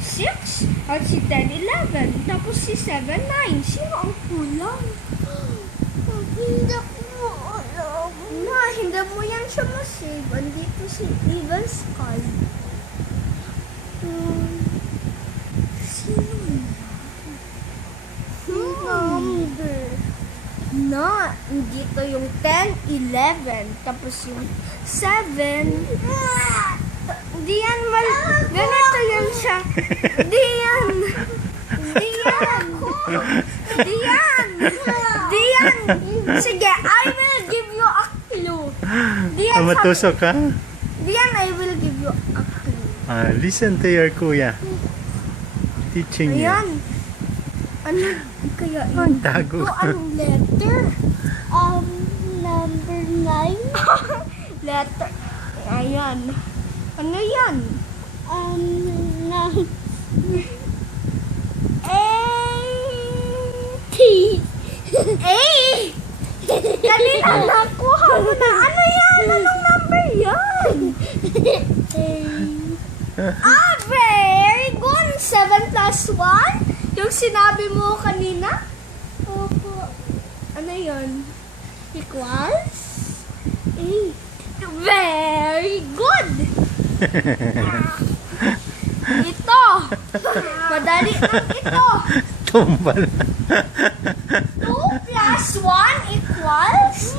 6. At si 10, 11. Tapos si 7, 9. Sino ang kulang? Hindi ko alam. Ma, hindi mo yan siya masave. Andito si Evil Sky. Sino yan? Number. Na, dito yung 10, 11. Tapos yung 7. Di yan ganito yan siya. Di yan. Di yan. Di yan. Di yan. Sige, I will give you a clue. Di yan Matusok ka? Di yan, I will give you a clue. Listen to your kuya. Teaching you. Ayan. Ano kaya yun? Tago. O, anong letter? Number 9. Letter. Ayan. Ano yan? A. T. A! Kanina nakuha mo na. Ano yan? Anong number yan? Very good. 7 plus 1? Yung sinabi mo kanina? Opo. Ano yun? Equals? 8. Very good! Ito! Madali lang ito! Tumbal. 2 plus 1 equals?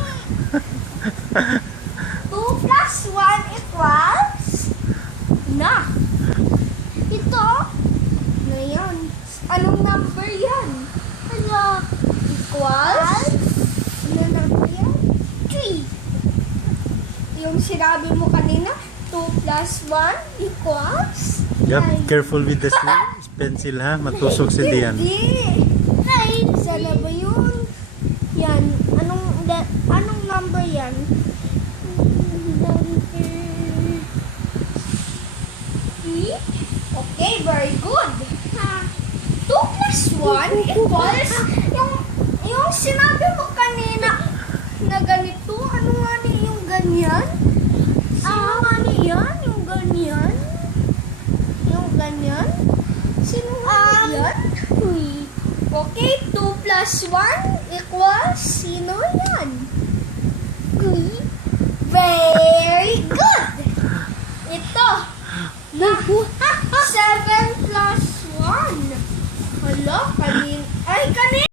2 plus 1 equals? Na! Ito? Ano yan? Anong number yan? Ano? Equals? Ano number yan? 3. Yung sinabi mo kanina, 2 plus 1 equals? Yep, careful with the pencil ha. Matusok si Dian. Hindi. 9. Sana ba yun? Yan. Anong number yan? Number 3? Okay, very good. 2 plus 1 equals yung sinabi mo kanina na ganito. Ano nga ni yung ganyan? Sino nga ni yan? Yung ganyan? Yung ganyan? Sino nga ni yan? 3. Okay, 2 plus 1 equals sino yan?